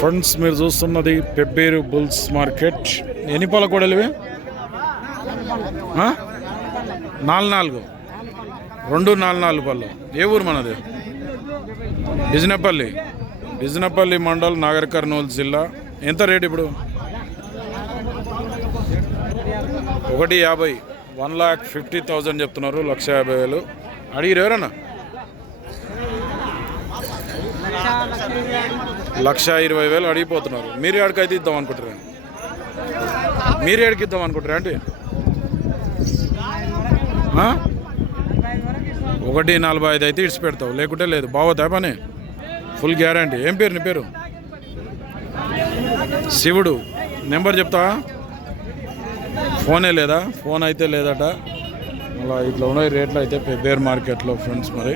Friends మీరు చూస్తున్నది Pebbair bulls market. ఎన్ని పాల కోడలు ఇవి నాలుగు నాలుగు. రెండు నాలుగు నాలుగు పళ్ళు ఏ ఊరు మనది? బిజినపల్లి. బిజినపల్లి మండల్ నాగర్ కర్నూలు జిల్లా. ఎంత రేట్ ఇప్పుడు? ఒకటి యాభై. వన్ ల్యాక్ ఫిఫ్టీ థౌజండ్ చెప్తున్నారు. లక్ష యాభై వేలు. అడిగిరు ఎవరన్నా? లక్ష ఇరవై వేలు అడిగిపోతున్నారు. మీరు ఎక్కడికైతే ఇద్దాం అనుకుంటారా మీరు ఎక్కడికి ఇద్దాం అనుకుంటారా అంటే ఒకటి నలభై ఐదు అయితే ఇడిచి పెడతావు. లేకుంటే లేదు. బాగోతా పని? Full guarantee. ఏం పేరు నీ పేరు? శివుడు. నెంబర్ చెప్తావా? ఫోనే లేదా? ఫోన్ అయితే లేదట. అలా ఇట్లా ఉన్నాయి రేట్లు అయితే పెబ్బేర్ మార్కెట్లో ఫ్రెండ్స్ మరి.